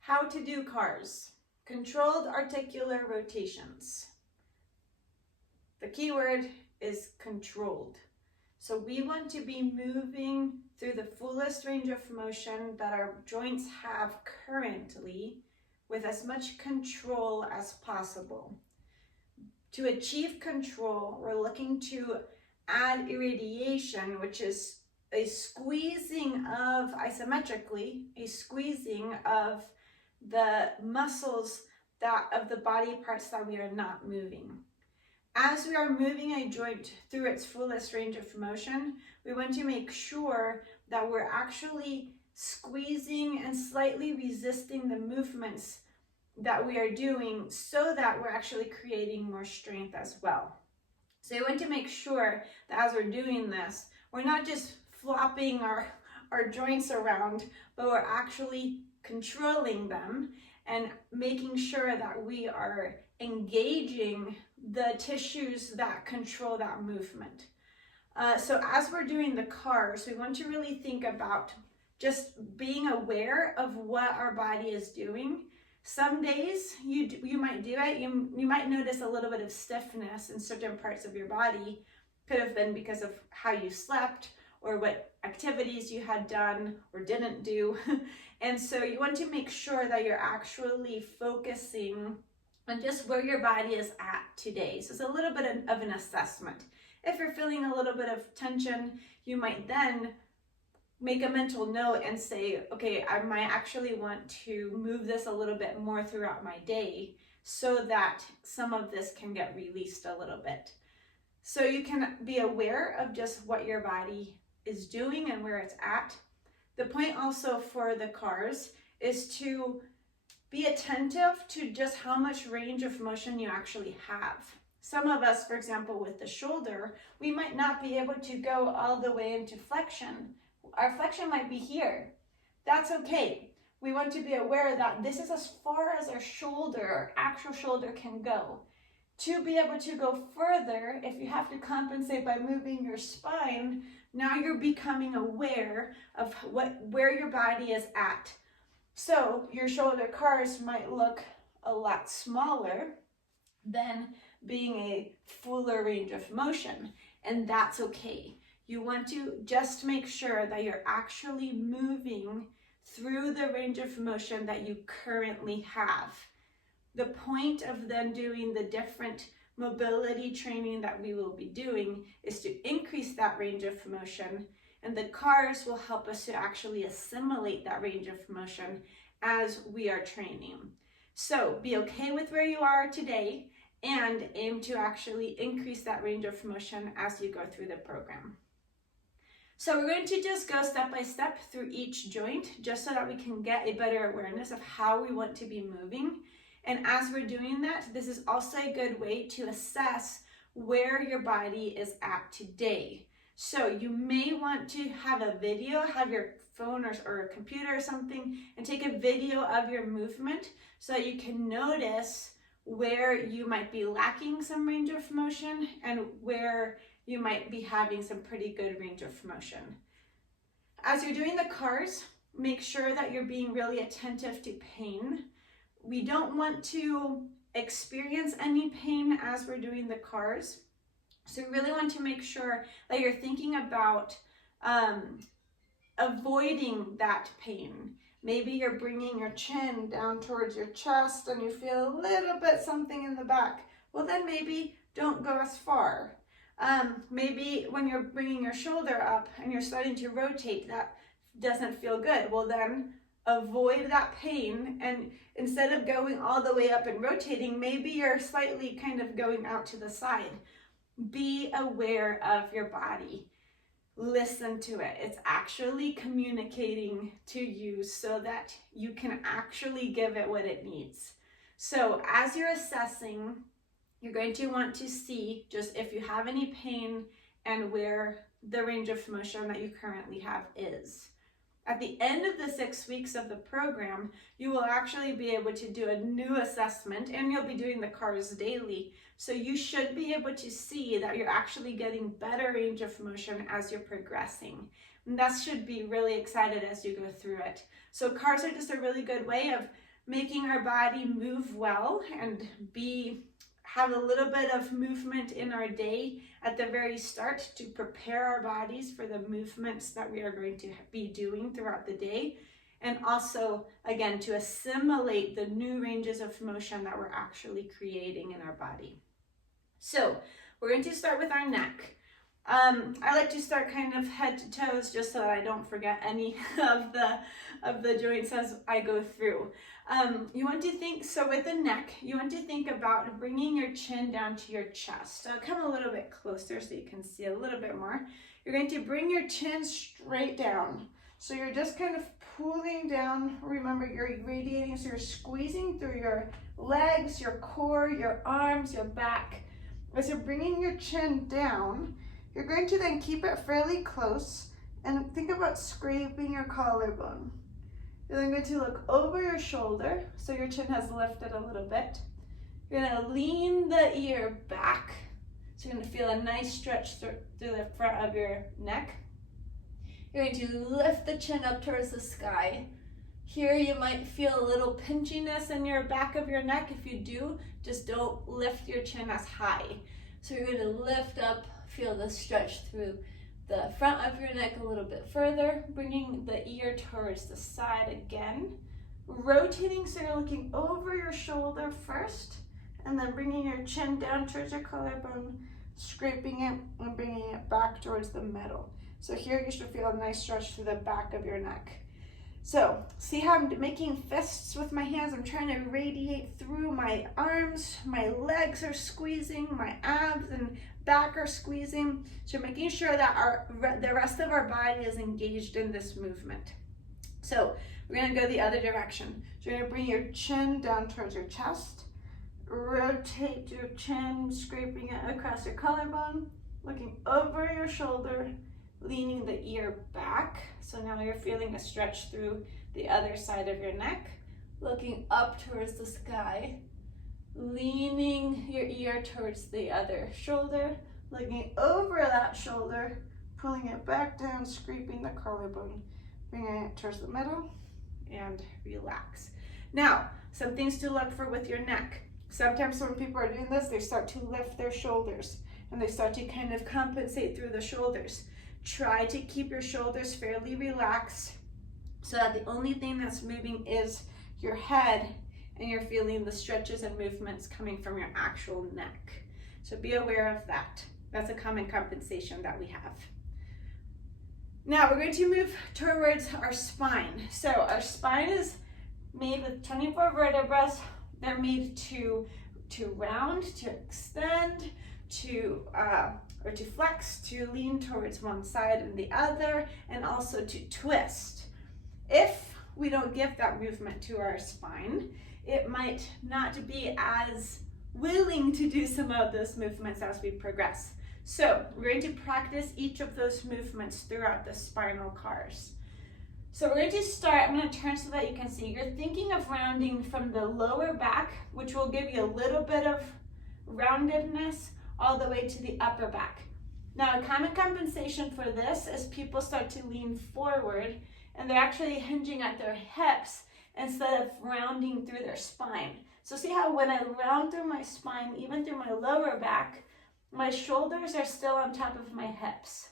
How to do CARS, controlled articular rotations. The key word is controlled. So we want to be moving through the fullest range of motion that our joints have currently with as much control as possible. To achieve control, we're looking to add irradiation, which is a squeezing of, isometrically, a squeezing of the muscles of the body parts that we are not moving. As we are moving a joint through its fullest range of motion, we want to make sure that we're actually squeezing and slightly resisting the movements that we are doing so that we're actually creating more strength as well. So you want to make sure that as we're doing this, we're not just flopping our joints around, but we're actually controlling them and making sure that we are engaging the tissues that control that movement. So as we're doing the CARS, we want to really think about just being aware of what our body is doing. Some days you might do it, you might notice a little bit of stiffness in certain parts of your body. Could have been because of how you slept or what activities you had done or didn't do. And so you want to make sure that you're actually focusing on just where your body is at today. So it's a little bit of an assessment. If you're feeling a little bit of tension, you might then make a mental note and say, okay, I might actually want to move this a little bit more throughout my day so that some of this can get released a little bit. So you can be aware of just what your body is doing and where it's at. The point also for the CARS is to be attentive to just how much range of motion you actually have. Some of us, for example, with the shoulder, we might not be able to go all the way into flexion. Our flexion might be here. That's okay. We want to be aware that this is as far as our shoulder, our actual shoulder, can go. To be able to go further, if you have to compensate by moving your spine, now you're becoming aware of where your body is at. So your shoulder CARS might look a lot smaller than being a fuller range of motion, and that's okay. You want to just make sure that you're actually moving through the range of motion that you currently have. The point of then doing the different mobility training that we will be doing is to increase that range of motion, and the CARS will help us to actually assimilate that range of motion as we are training. So be okay with where you are today and aim to actually increase that range of motion as you go through the program. So we're going to just go step by step through each joint just so that we can get a better awareness of how we want to be moving. And as we're doing that, this is also a good way to assess where your body is at today. So you may want to have a video, have your phone or a computer or something, and take a video of your movement so that you can notice where you might be lacking some range of motion and where you might be having some pretty good range of motion. As you're doing the CARS, make sure that you're being really attentive to pain. We don't want to experience any pain as we're doing the CARS. So you really want to make sure that you're thinking about avoiding that pain. Maybe you're bringing your chin down towards your chest and you feel a little bit something in the back. Well, then maybe don't go as far. Maybe when you're bringing your shoulder up and you're starting to rotate, that doesn't feel good. Well, then avoid that pain, and instead of going all the way up and rotating, maybe you're slightly kind of going out to the side. Be aware of your body. Listen to it. It's actually communicating to you so that you can actually give it what it needs. So as you're assessing, you're going to want to see just if you have any pain and where the range of motion that you currently have is. At the end of the 6 weeks of the program, you will actually be able to do a new assessment, and you'll be doing the CARS daily. So you should be able to see that you're actually getting better range of motion as you're progressing. And that should be really excited as you go through it. So CARS are just a really good way of making our body move well and have a little bit of movement in our day at the very start to prepare our bodies for the movements that we are going to be doing throughout the day. And also, again, to assimilate the new ranges of motion that we're actually creating in our body. So we're going to start with our neck. I like to start kind of head to toes just so that I don't forget any of the joints as I go through. You want to think, so with the neck, you want to think about bringing your chin down to your chest. I'll come a little bit closer so you can see a little bit more. You're going to bring your chin straight down. So you're just kind of pulling down. Remember, you're radiating, so you're squeezing through your legs, your core, your arms, your back. As you're bringing your chin down, you're going to then keep it fairly close and think about scraping your collarbone. You're then going to look over your shoulder, so your chin has lifted a little bit. You're going to lean the ear back, so you're going to feel a nice stretch through the front of your neck. You're going to lift the chin up towards the sky. Here you might feel a little pinchiness in your back of your neck. If you do, just don't lift your chin as high. So you're going to lift up, feel the stretch through the front of your neck a little bit further, bringing the ear towards the side again. Rotating, so you're looking over your shoulder first, and then bringing your chin down towards your collarbone, scraping it and bringing it back towards the middle. So here you should feel a nice stretch through the back of your neck. So see how I'm making fists with my hands? I'm trying to radiate through my arms, my legs are squeezing, my abs and back are squeezing. So making sure that the rest of our body is engaged in this movement. So we're going to go the other direction. So you're going to bring your chin down towards your chest, rotate your chin, scraping it across your collarbone, looking over your shoulder, leaning the ear back. So now you're feeling a stretch through the other side of your neck, looking up towards the sky, leaning your ear towards the other shoulder, looking over that shoulder, pulling it back down, scraping the collarbone, bringing it towards the middle, and relax. Now, some things to look for with your neck. Sometimes when people are doing this, they start to lift their shoulders and they start to kind of compensate through the shoulders. Try to keep your shoulders fairly relaxed so that the only thing that's moving is your head and you're feeling the stretches and movements coming from your actual neck. So be aware of that. That's a common compensation that we have. Now we're going to move towards our spine. So our spine is made with 24 vertebrae. They're made to round, to extend, to flex, to lean towards one side and the other, and also to twist. If we don't give that movement to our spine, it might not be as willing to do some of those movements as we progress. So we're going to practice each of those movements throughout the spinal cars. So we're going to start, I'm going to turn so that you can see. You're thinking of rounding from the lower back, which will give you a little bit of roundedness, all the way to the upper back. Now, a common compensation for this is people start to lean forward and they're actually hinging at their hips instead of rounding through their spine. So see how when I round through my spine, even through my lower back, my shoulders are still on top of my hips.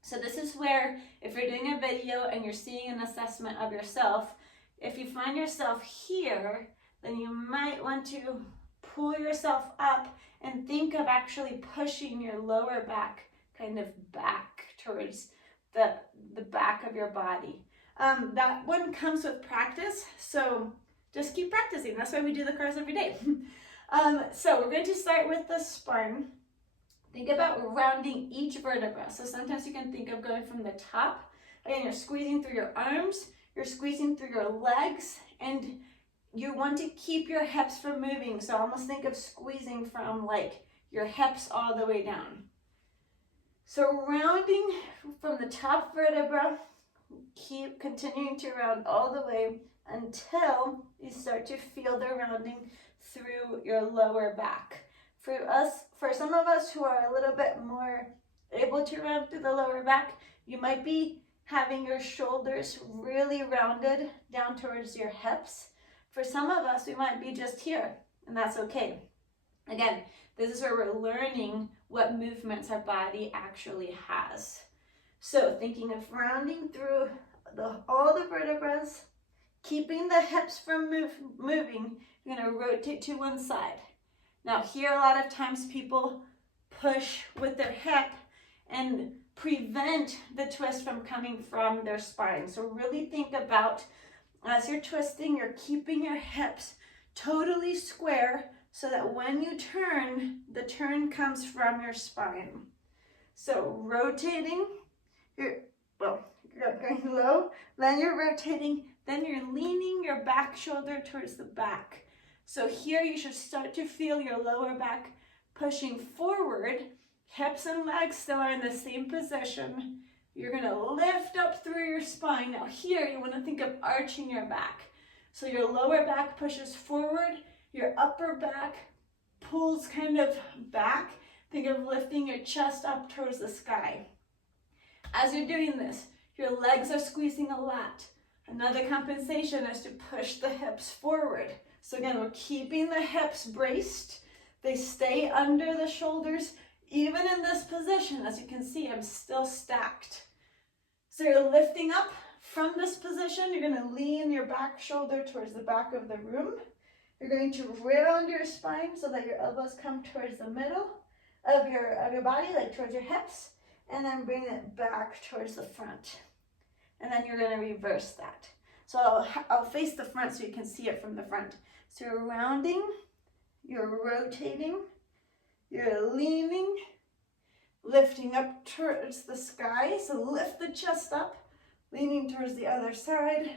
So this is where, if you're doing a video and you're seeing an assessment of yourself, if you find yourself here, then you might want to pull yourself up and think of actually pushing your lower back kind of back towards the back of your body. That one comes with practice, so just keep practicing. That's why we do the cars every day. So we're going to start with the spine. Think about rounding each vertebra. So sometimes you can think of going from the top, and you're squeezing through your arms, you're squeezing through your legs, and you want to keep your hips from moving. So almost think of squeezing from like your hips all the way down. So rounding from the top vertebra, keep continuing to round all the way until you start to feel the rounding through your lower back. For some of us who are a little bit more able to round through the lower back, you might be having your shoulders really rounded down towards your hips. For some of us, we might be just here, and that's okay. Again, this is where we're learning what movements our body actually has. So thinking of rounding through all the vertebrae, keeping the hips from moving, you're going to rotate to one side. Now here, a lot of times people push with their hip and prevent the twist from coming from their spine. So really think about, as you're twisting, you're keeping your hips totally square so that when you turn, the turn comes from your spine. So rotating, you're going low, then you're rotating, then you're leaning your back shoulder towards the back. So here you should start to feel your lower back pushing forward. Hips and legs still are in the same position. You're gonna lift up through your spine. Now here you wanna think of arching your back. So your lower back pushes forward, your upper back pulls kind of back. Think of lifting your chest up towards the sky. As you're doing this, your legs are squeezing a lot. Another compensation is to push the hips forward. So again, we're keeping the hips braced. They stay under the shoulders. Even in this position, as you can see, I'm still stacked. So you're lifting up from this position. You're going to lean your back shoulder towards the back of the room. You're going to round your spine so that your elbows come towards the middle of your body, like towards your hips, and then bring it back towards the front. And then you're going to reverse that. So I'll face the front so you can see it from the front. So you're rounding, you're rotating, you're leaning, lifting up towards the sky. So lift the chest up, leaning towards the other side,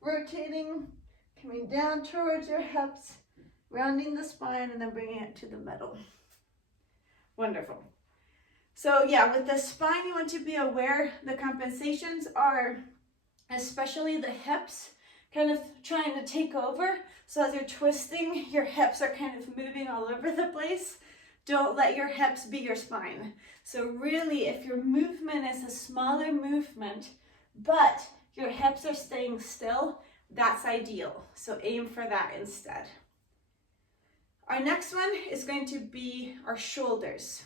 rotating, coming down towards your hips, rounding the spine, and then bringing it to the middle. Wonderful. So yeah, with the spine, you want to be aware the compensations are, especially the hips, kind of trying to take over. So as you're twisting, your hips are kind of moving all over the place. Don't let your hips be your spine. So really, if your movement is a smaller movement, but your hips are staying still, that's ideal. So aim for that instead. Our next one is going to be our shoulders.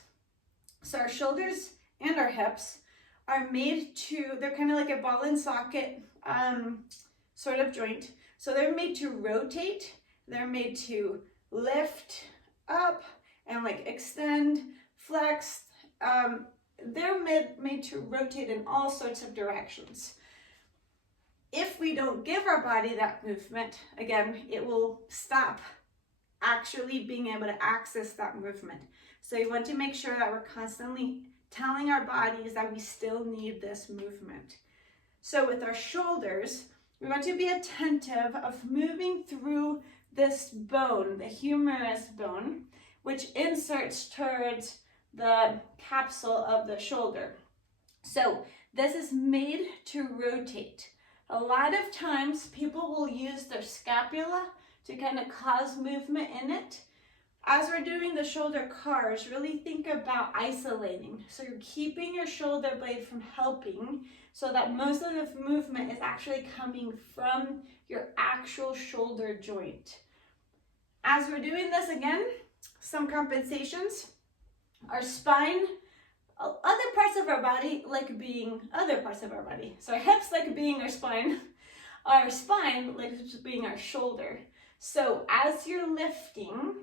So our shoulders and our hips are made to, they're kind of like a ball and socket sort of joint. So they're made to rotate, they're made to lift up and like extend, flex. They're made to rotate in all sorts of directions. If we don't give our body that movement, again, it will stop actually being able to access that movement. So you want to make sure that we're constantly telling our bodies that we still need this movement. So with our shoulders, we want to be attentive of moving through this bone, the humerus bone, which inserts towards the capsule of the shoulder. So this is made to rotate. A lot of times people will use their scapula to kind of cause movement in it. As we're doing the shoulder cars, really think about isolating. So you're keeping your shoulder blade from helping so that most of the movement is actually coming from your actual shoulder joint. As we're doing this again, some compensations. Our spine, other parts of our body like being other parts of our body. So our hips like being our spine likes being our shoulder. So as you're lifting,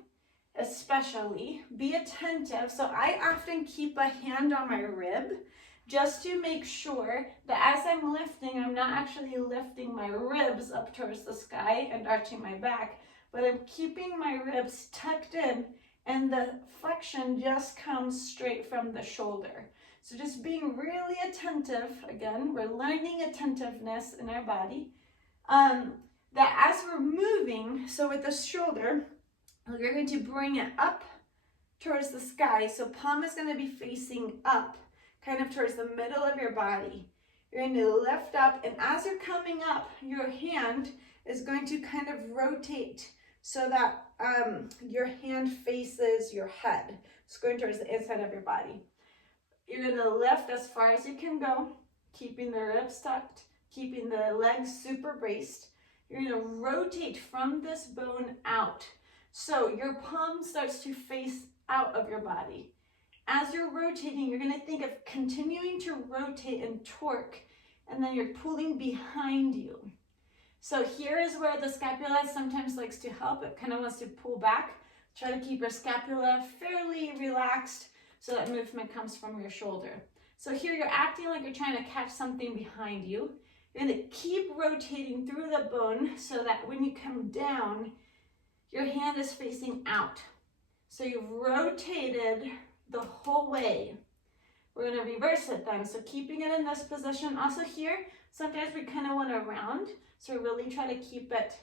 especially, be attentive. So I often keep a hand on my rib just to make sure that as I'm lifting, I'm not actually lifting my ribs up towards the sky and arching my back, but I'm keeping my ribs tucked in and the flexion just comes straight from the shoulder. So just being really attentive, again, we're learning attentiveness in our body, that as we're moving, so with the shoulder, you're going to bring it up towards the sky. So palm is going to be facing up, kind of towards the middle of your body. You're going to lift up, and as you're coming up, your hand is going to kind of rotate so that your hand faces your head. It's going towards the inside of your body. You're going to lift as far as you can go, keeping the ribs tucked, keeping the legs super braced. You're going to rotate from this bone out. So your palm starts to face out of your body. As you're rotating, you're going to think of continuing to rotate and torque, and then you're pulling behind you. So here is where the scapula sometimes likes to help. It kind of wants to pull back. Try to keep your scapula fairly relaxed so that movement comes from your shoulder. So here you're acting like you're trying to catch something behind you. You're going to keep rotating through the bone so that when you come down, your hand is facing out. So you've rotated the whole way. We're going to reverse it then. So keeping it in this position. Also here, sometimes we kind of want to round. So really try to keep it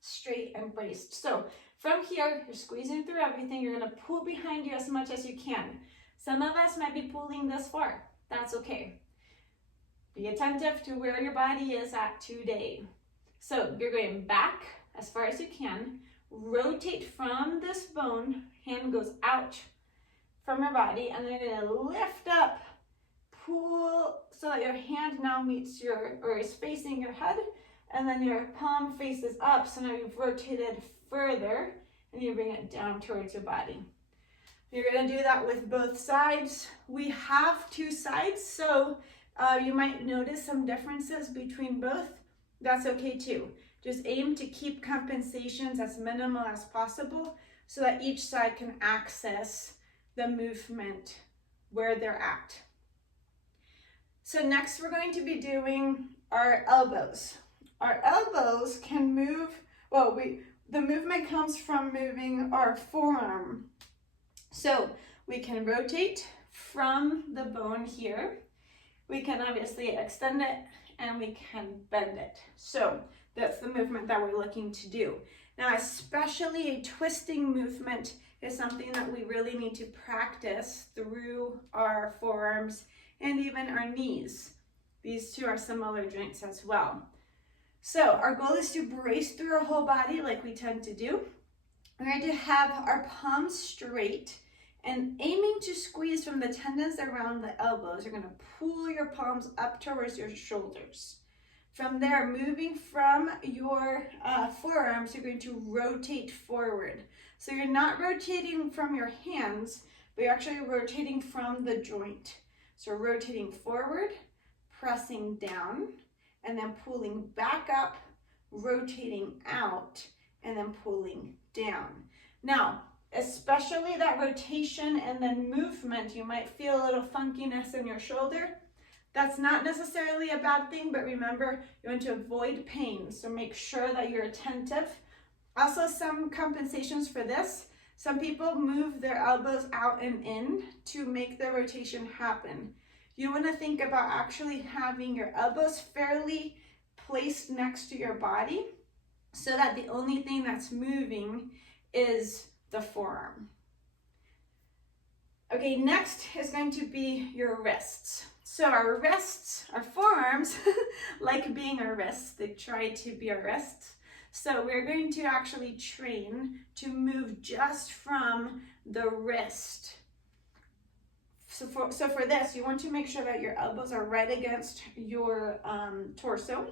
straight and braced. So from here, you're squeezing through everything. You're going to pull behind you as much as you can. Some of us might be pulling this far. That's okay. Be attentive to where your body is at today. So you're going back as far as you can. Rotate from this bone. Hand goes out from your body, and then you're going to lift up, pull so that your hand now meets or is facing your head, and then your palm faces up. So now you've rotated further, and you bring it down towards your body. You're going to do that with both sides. We have two sides, so you might notice some differences between both. That's okay too. Just aim to keep compensations as minimal as possible so that each side can access the movement where they're at. So next we're going to be doing our elbows. Our elbows can move, the movement comes from moving our forearm. So we can rotate from the bone here. We can obviously extend it and we can bend it. So that's the movement that we're looking to do. Now, especially a twisting movement is something that we really need to practice through our forearms and even our knees. These two are similar joints as well. So our goal is to brace through our whole body like we tend to do. We're going to have our palms straight and aiming to squeeze from the tendons around the elbows. You're going to pull your palms up towards your shoulders. From there, moving from your forearms, you're going to rotate forward. So you're not rotating from your hands, but you're actually rotating from the joint. So rotating forward, pressing down, and then pulling back up, rotating out, and then pulling down. Now, especially that rotation and then movement, you might feel a little funkiness in your shoulder. That's not necessarily a bad thing, but remember, you want to avoid pain, so make sure that you're attentive. Also, some compensations for this. Some people move their elbows out and in to make the rotation happen. You want to think about actually having your elbows fairly placed next to your body so that the only thing that's moving is the forearm. Okay, next is going to be your wrists. So our wrists, our forearms, like being our wrists, they try to be our wrists. So we're going to actually train to move just from the wrist. So for this, you want to make sure that your elbows are right against your torso,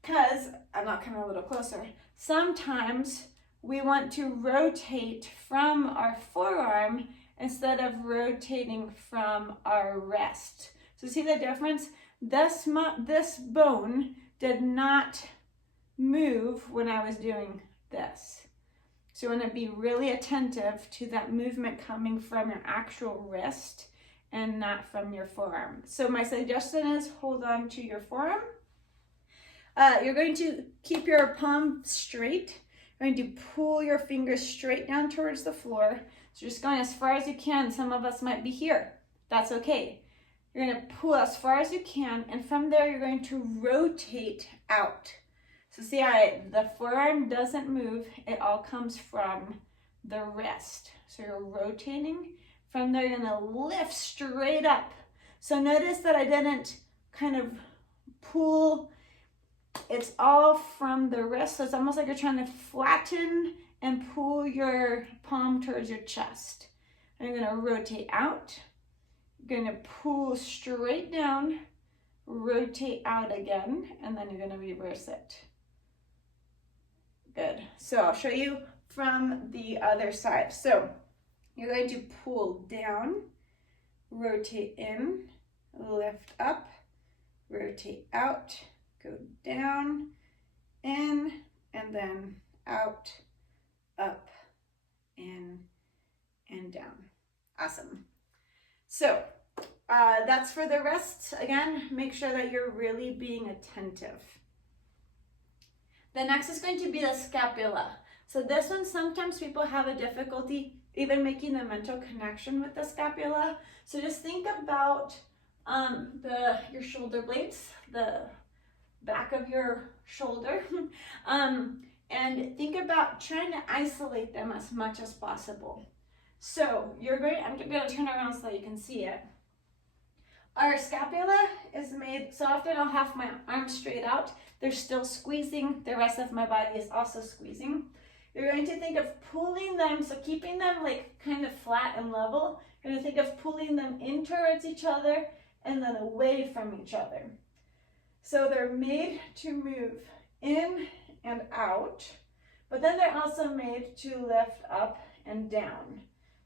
because, I'm not coming a little closer, sometimes we want to rotate from our forearm instead of rotating from our wrist. So see the difference? This bone did not move when I was doing this. So you want to be really attentive to that movement coming from your actual wrist and not from your forearm. So my suggestion is hold on to your forearm. You're going to keep your palm straight. You're going to pull your fingers straight down towards the floor. So just going as far as you can. Some of us might be here. That's okay. You're going to pull as far as you can, and from there you're going to rotate out. So see how the forearm doesn't move, it all comes from the wrist. So you're rotating. From there you're going to lift straight up. So notice that I didn't kind of pull, it's all from the wrist. So it's almost like you're trying to flatten and pull your palm towards your chest. And you're going to rotate out. You're going to pull straight down, rotate out again, and then you're going to reverse it. So I'll show you from the other side. So you're going to pull down, rotate in, lift up, rotate out, go down, in, and then out, up, in, and down. Awesome. So that's for the rest. Again, make sure that you're really being attentive. The next is going to be the scapula. So this one, sometimes people have a difficulty even making the mental connection with the scapula. So just think about your shoulder blades, the back of your shoulder, and think about trying to isolate them as much as possible. So I'm going to turn around so you can see it. Our scapula is made, so often I'll have my arms straight out. They're still squeezing. The rest of my body is also squeezing. You're going to think of pulling them, so keeping them like kind of flat and level. You're going to think of pulling them in towards each other and then away from each other. So they're made to move in and out, but then they're also made to lift up and down.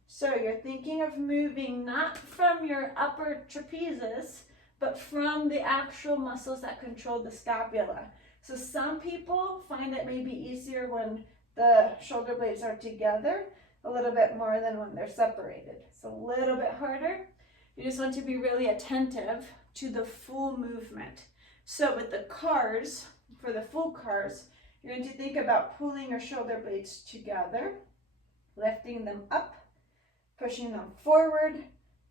So you're thinking of moving not from your upper trapezius, but from the actual muscles that control the scapula. So some people find it may be easier when the shoulder blades are together, a little bit more than when they're separated. It's a little bit harder. You just want to be really attentive to the full movement. So with the cars, for the full cars, you're going to think about pulling your shoulder blades together, lifting them up, pushing them forward,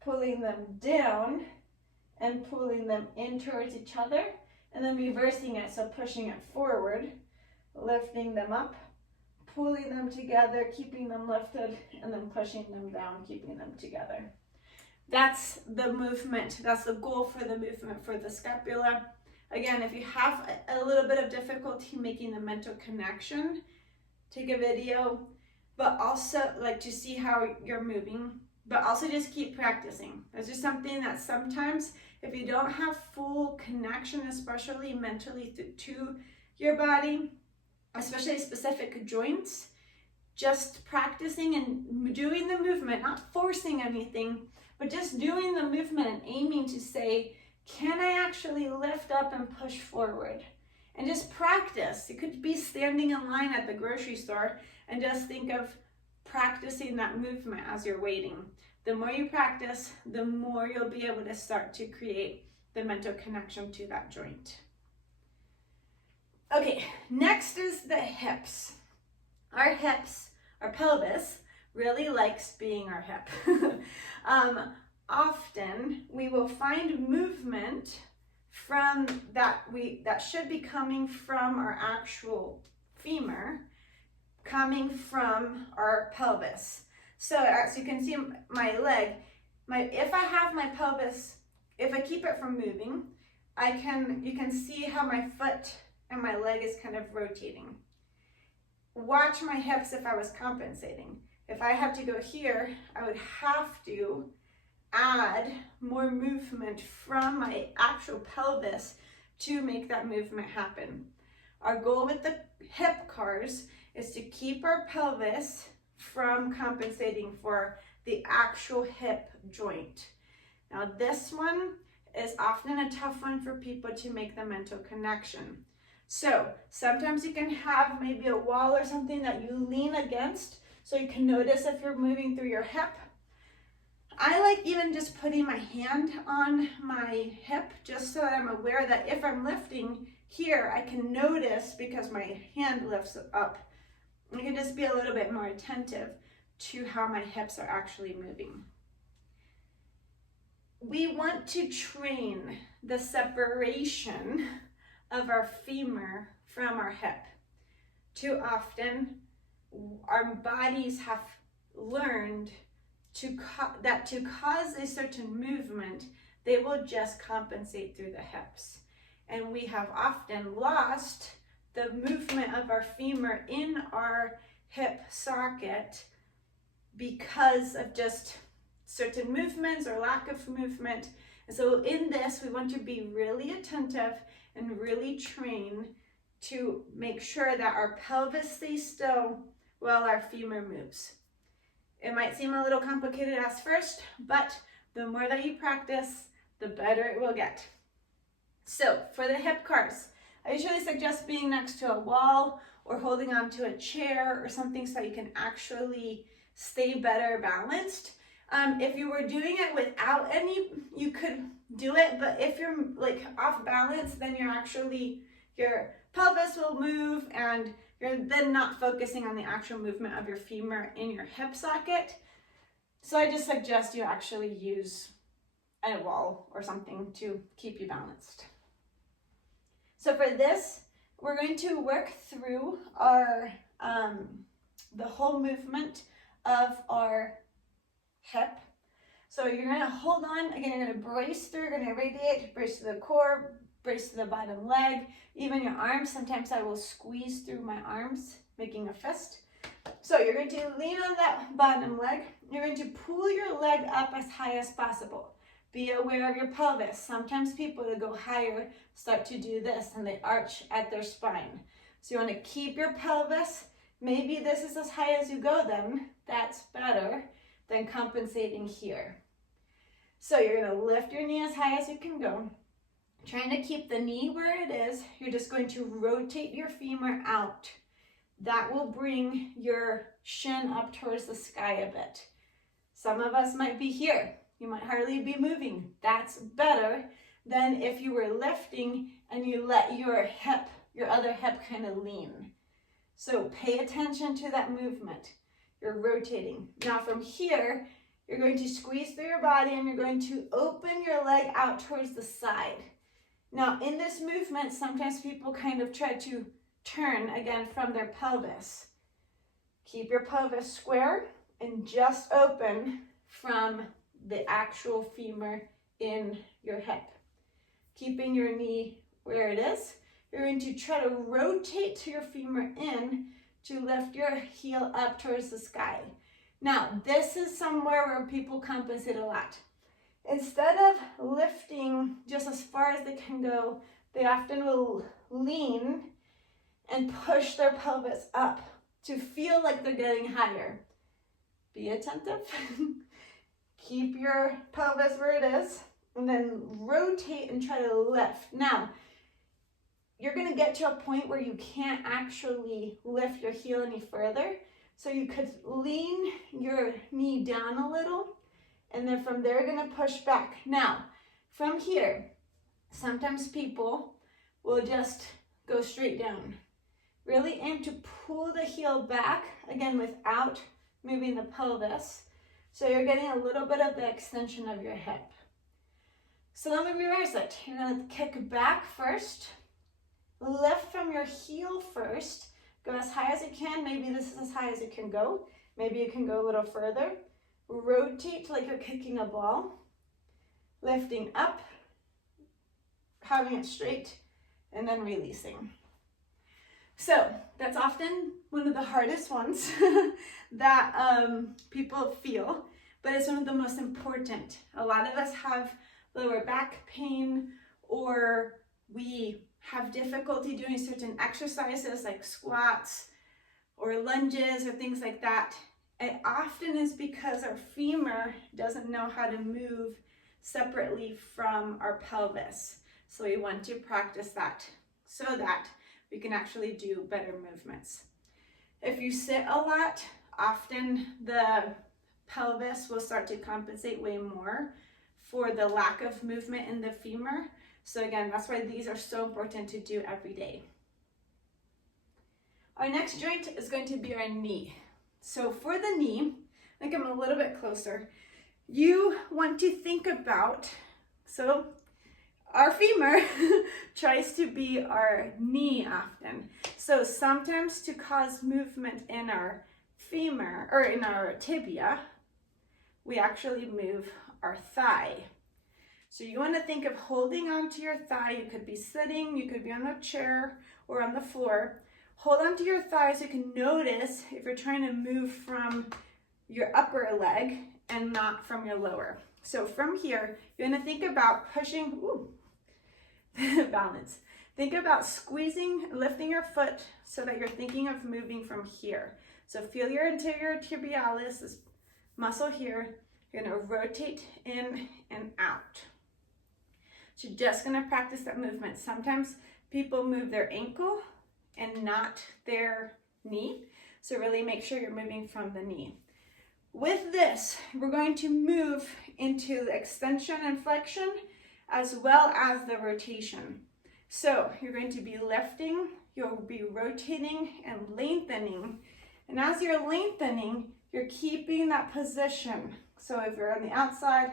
pulling them down, and pulling them in towards each other, and then reversing it, so pushing it forward, lifting them up, pulling them together, keeping them lifted, and then pushing them down, keeping them together. That's the movement. That's the goal for the movement for the scapula. Again, if you have a little bit of difficulty making the mental connection, take a video, but also like to see how you're moving, but also just keep practicing. It's just something that sometimes if you don't have full connection, especially mentally to your body, especially specific joints, just practicing and doing the movement, not forcing anything, but just doing the movement and aiming to say, can I actually lift up and push forward? And just practice. You could be standing in line at the grocery store and just think of practicing that movement as you're waiting. The more you practice, the more you'll be able to start to create the mental connection to that joint. Okay, next is the hips. Our hips, our pelvis, really likes being our hip. Often we will find movement from that should be coming from our actual femur, coming from our pelvis. So as you can see my leg, if I have my pelvis, if I keep it from moving, you can see how my foot and my leg is kind of rotating. Watch my hips if I was compensating. If I had to go here, I would have to add more movement from my actual pelvis to make that movement happen. Our goal with the hip cars is to keep our pelvis from compensating for the actual hip joint. Now this one is often a tough one for people to make the mental connection. So sometimes you can have maybe a wall or something that you lean against so you can notice if you're moving through your hip. I like even just putting my hand on my hip just so that I'm aware that if I'm lifting here, I can notice because my hand lifts up. I can just be a little bit more attentive to how my hips are actually moving. We want to train the separation of our femur from our hip. Too often, our bodies have learned that to cause a certain movement, they will just compensate through the hips. And we have often lost the movement of our femur in our hip socket because of just certain movements or lack of movement. And so in this, we want to be really attentive and really train to make sure that our pelvis stays still while our femur moves. It might seem a little complicated at first, but the more that you practice, the better it will get. So for the hip cars, I usually suggest being next to a wall or holding onto a chair or something so you can actually stay better balanced. If you were doing it without any, you could do it, but if you're like off balance, then your pelvis will move and you're then not focusing on the actual movement of your femur in your hip socket. So I just suggest you actually use a wall or something to keep you balanced. So for this, we're going to work through our the whole movement of our hip. So you're going to hold on, again, you're going to brace through, you're going to radiate, brace to the core, brace to the bottom leg, even your arms. Sometimes I will squeeze through my arms, making a fist. So you're going to lean on that bottom leg. You're going to pull your leg up as high as possible. Be aware of your pelvis. Sometimes people to go higher start to do this and they arch at their spine. So you want to keep your pelvis. Maybe this is as high as you go then. That's better than compensating here. So you're going to lift your knee as high as you can go. Trying to keep the knee where it is. You're just going to rotate your femur out. That will bring your shin up towards the sky a bit. Some of us might be here. You might hardly be moving. That's better than if you were lifting and you let your other hip kind of lean. So pay attention to that movement. You're rotating. Now from here, you're going to squeeze through your body and you're going to open your leg out towards the side. Now in this movement, sometimes people kind of try to turn again from their pelvis. Keep your pelvis square and just open from the actual femur in your hip. Keeping your knee where it is, you're going to try to rotate your femur in to lift your heel up towards the sky. Now, this is somewhere where people compensate a lot. Instead of lifting just as far as they can go, they often will lean and push their pelvis up to feel like they're getting higher. Be attentive. Keep your pelvis where it is, and then rotate and try to lift. Now, you're going to get to a point where you can't actually lift your heel any further, so you could lean your knee down a little, and then from there, you're going to push back. Now, from here, sometimes people will just go straight down. Really aim to pull the heel back, again, without moving the pelvis. So you're getting a little bit of the extension of your hip. So let me reverse it. You're going to kick back first, lift from your heel first, go as high as you can. Maybe this is as high as you can go. Maybe you can go a little further. Rotate like you're kicking a ball, lifting up, having it straight, and then releasing. So that's often one of the hardest ones that people feel, but it's one of the most important. A lot of us have lower back pain, or we have difficulty doing certain exercises like squats or lunges or things like that. It often is because our femur doesn't know how to move separately from our pelvis. So we want to practice that so that we can actually do better movements. If you sit a lot, often the pelvis will start to compensate way more for the lack of movement in the femur. So again, that's why these are so important to do every day. Our next joint is going to be our knee. So for the knee, I think I'm a little bit closer. You want to think about, so our femur tries to be our knee often. So sometimes to cause movement in our femur or in our tibia, we actually move our thigh. So you want to think of holding onto your thigh. You could be sitting, you could be on a chair or on the floor. Hold onto your thigh so you can notice if you're trying to move from your upper leg and not from your lower. So from here, you're going to think about pushing, balance. Think about squeezing, lifting your foot so that you're thinking of moving from here. So feel your anterior tibialis, this muscle here. You're gonna rotate in and out. So you're just gonna practice that movement. Sometimes people move their ankle and not their knee. So really make sure you're moving from the knee. With this, we're going to move into the extension and flexion as well as the rotation. So you're going to be lifting, you'll be rotating and lengthening. And as you're lengthening, you're keeping that position. So if you're on the outside,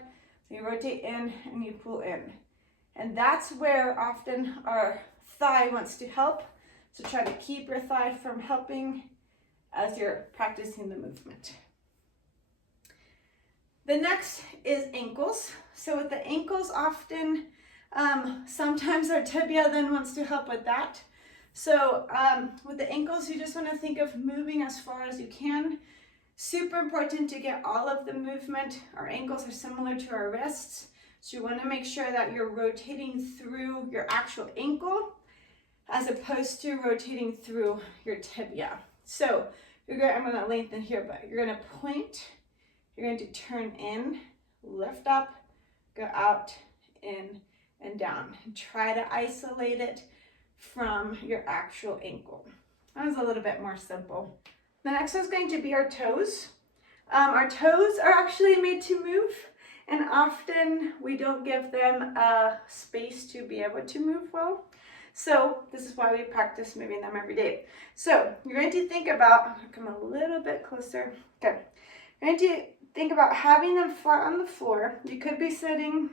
you rotate in and you pull in. And that's where often our thigh wants to help. So try to keep your thigh from helping as you're practicing the movement. The next is ankles. So with the ankles, often, sometimes our tibia then wants to help with that. So with the ankles, you just want to think of moving as far as you can. Super important to get all of the movement. Our ankles are similar to our wrists. So you want to make sure that you're rotating through your actual ankle as opposed to rotating through your tibia. So I'm going to lengthen here, but you're going to point. You're going to turn in, lift up, go out, in, and down. And try to isolate it from your actual ankle. That was a little bit more simple. The next is going to be our toes. Our toes are actually made to move, and often we don't give them space to be able to move well. So this is why we practice moving them every day. So you're going to think about, come a little bit closer. Okay. You're going to think about having them flat on the floor. You could be sitting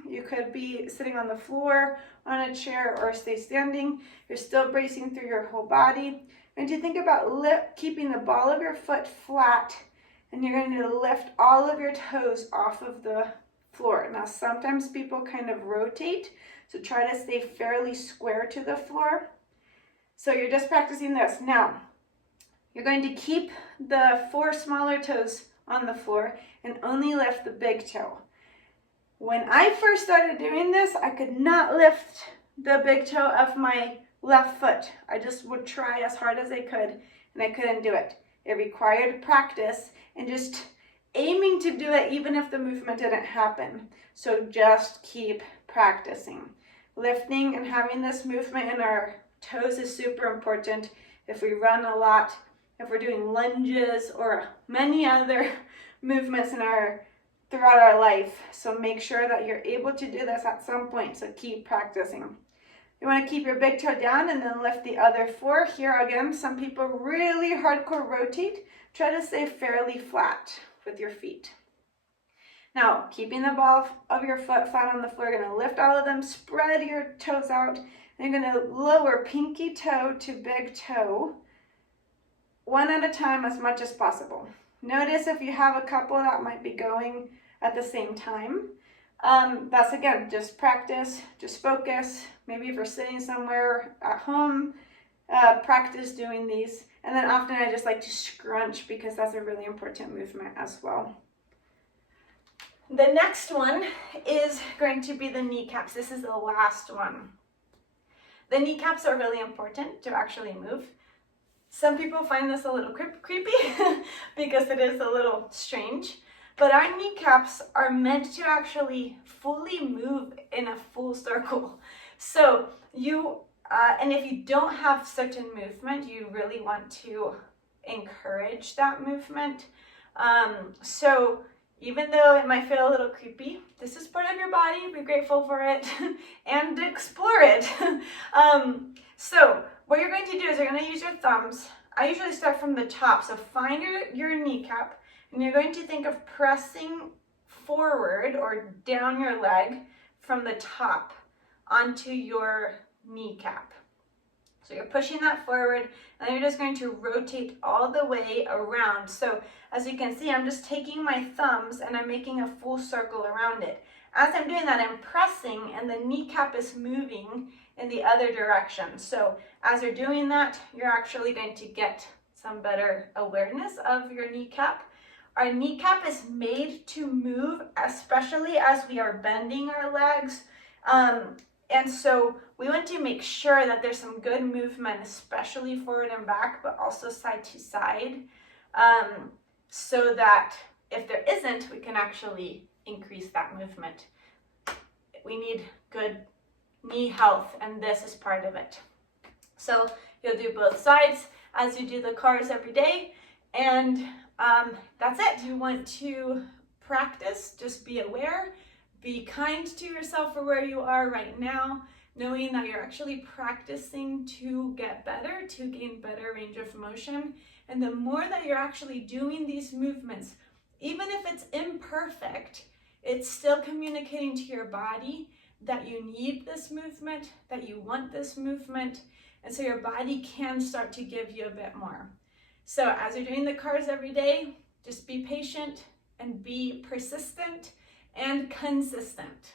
on the floor, on a chair, or stay standing. You're still bracing through your whole body. You're going to think about keeping the ball of your foot flat, and you're going to lift all of your toes off of the floor. Now, sometimes people kind of rotate, so try to stay fairly square to the floor. So you're just practicing this. Now, you're going to keep the 4 smaller toes on the floor and only lift the big toe. When I first started doing this, I could not lift the big toe of my left foot. I just would try as hard as I could, and I couldn't do it. It required practice and just aiming to do it even if the movement didn't happen. So just keep practicing. Lifting and having this movement in our toes is super important. If we run a lot, if we're doing lunges or many other movements throughout our life. So make sure that you're able to do this at some point, so keep practicing. You want to keep your big toe down and then lift the other 4. Here again, some people really hardcore rotate. Try to stay fairly flat with your feet. Now, keeping the ball of your foot flat on the floor, you're going to lift all of them, spread your toes out, and you're going to lower pinky toe to big toe, one at a time as much as possible. Notice if you have a couple that might be going at the same time. That's again, just practice, just focus. Maybe if you're sitting somewhere at home, practice doing these. And then often I just like to scrunch because that's a really important movement as well. The next one is going to be the kneecaps. This is the last one. The kneecaps are really important to actually move. Some people find this a little creepy because it is a little strange, but our kneecaps are meant to actually fully move in a full circle. So and if you don't have certain movement, you really want to encourage that movement. So even though it might feel a little creepy, this is part of your body. Be grateful for it and explore it. So what you're going to do is you're going to use your thumbs. I usually start from the top. So find your kneecap, and you're going to think of pressing forward or down your leg from the top onto your kneecap. So you're pushing that forward, and you're just going to rotate all the way around. So as you can see, I'm just taking my thumbs and I'm making a full circle around it. As I'm doing that, I'm pressing, and the kneecap is moving in the other direction. So as you're doing that, you're actually going to get some better awareness of your kneecap. Our kneecap is made to move, especially as we are bending our legs. And so we want to make sure that there's some good movement, especially forward and back, but also side to side, so that if there isn't, we can actually increase that movement. We need good knee health, and this is part of it. So you'll do both sides as you do the cars every day, and that's it. You want to practice, just be aware, be kind to yourself for where you are right now, knowing that you're actually practicing to get better, to gain better range of motion. And the more that you're actually doing these movements, even if it's imperfect, it's still communicating to your body that you need this movement, that you want this movement, and so your body can start to give you a bit more. So as you're doing the cars every day, just be patient and be persistent and consistent.